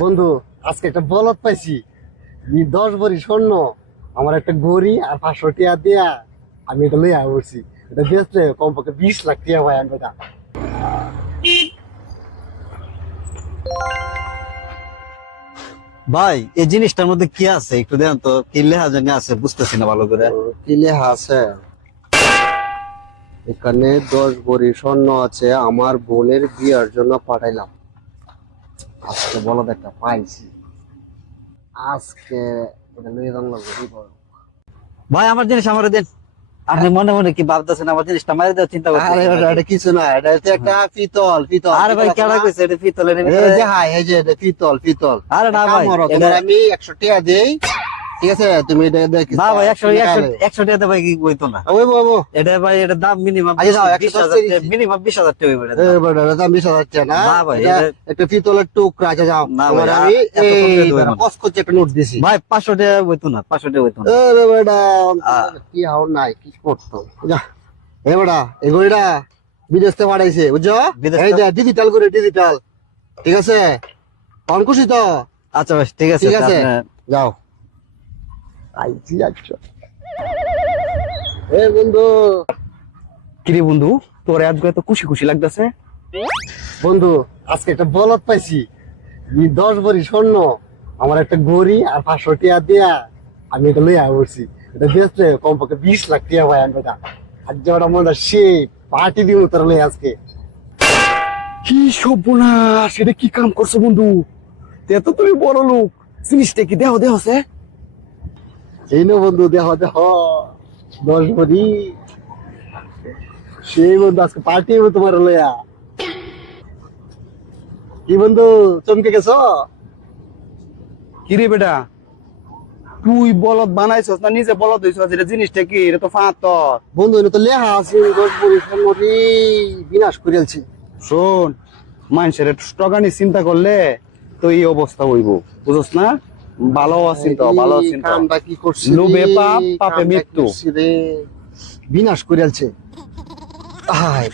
বন্ধু, আজকে একটা বলদ পাইছি। 10 ভরি স্বর্ণ, আমার একটা গড়ি আর 500 টিয়া দিয়া আমি এটা লইয়া উঠছি। এটা বেচলে কমপক্ষে 20 লাখ টিয়া ভাই। আমি এটা ভাই এই জিনিসটার মধ্যে কি আছে একটু দেন তো, কি লেখা জানি আছে বুঝতেছি না ভালো করে। কি লেখা আছে এখানে? 10 ভরি স্বর্ণ আছে, আমার বোনের বিয়ার জন্য পাঠাইলাম। আজকে বলদ একটা পাইছি, আজকে এটা লইয়া জানলাম। ভাই আমার জিনিস আমার দেন। আপনি মনে মনে কি ভাবতেছেন আমার জিনিসটা মারি দেওয়ার চিন্তা আরে করতেছেন? এটা কিছু না, এটা হচ্ছে একটা পিতল। পিতল আরে ভাই কেডা কইছে এটা পিতলের এই ভিতরে? যে হাই, এই যে এটা পিতল পিতল। আরে না ভাই, তোমার এটা- আমি 100 টাকা দেই, ঠিক আছে? তুমি এটা দেখি না ভাই 100 টাকা ভাই কি হইতো না। ওই বাবু, এটা ভাই এটা দাম মিনিমাম আচ্ছা, দাও, 110 টাকা। মিনিমাম 20,000 টাকা হইবে এটা এই দাম। বড় দাম 20,000 টাকা না? না ভাই, এটা এটা- একটা পিতলের টুকরা আছে। যাও, না তোমার ভাই, আমি এত কম দিয়ে এই দেবো না। কস করছে একটা নোট দিছি। ভাই 500 টাকা হইতো না, 500 টাকা হইতো না। এ বেটা, কি হাও নাই কি করতো যা। এ বেটা, এই গড়িটা বিদেশ থেকে পাঠাইছে, বুঝছো? বিদেশ এই থেকে? যে ডিজিটাল করে, ডিজিটাল, ঠিক আছে? কোন খুশি তো? আচ্ছা ভাই ঠিক আছে, ঠিক আছে, আপনি- যাও। আইছি আচ্ছা। এ বন্ধু, কিরে বন্ধু, তোর আজকে এত খুশি খুশি লাগতেছে? বন্ধু আজকে একটা বলদ পাইছি। 10 ভরি স্বর্ণ, আমার একটা গড়ি আর 500 টিয়া দিয়া আমি এটা লইয়া উঠছি। এটা বেচলে কমপক্ষে 20 লাখ টিয়া ভাই। আমি এটা আজ ওটা মনে হয় সে পার্টি দিব তোর লই আজকে। কি সর্বনাশ, সেটা কি কাম করছো বন্ধু? তে তো তুমি বড় লোক, জিনিসটা কি দেহ দেহ আছে? এই নো বন্ধু, দেহ দেহ 10 ভরি। সেই বন্ধু আজকে পার্টি দিব তোমার লইয়া। কি বন্ধু, চমকে গেছো? কিরে বেটা, তুই বলদ বানাইছস না নিজে বলদ হইছস? এটা জিনিসটা কি? এটা তো ফাঁতর। বন্ধু এটা তো লেখা আছে 10 ভরি স্বর্ণ রে, বিনাশ করেছি। শোন, মানুষের স্টগানি চিন্তা করলে তো এই অবস্থা হইব, বুঝছ না? ভালো আছেন তো, ভালো আছেন তো। কামটা কি করছি লোভে পাপ, পাপে মৃত্যু। বিনাশ করেছে। হায়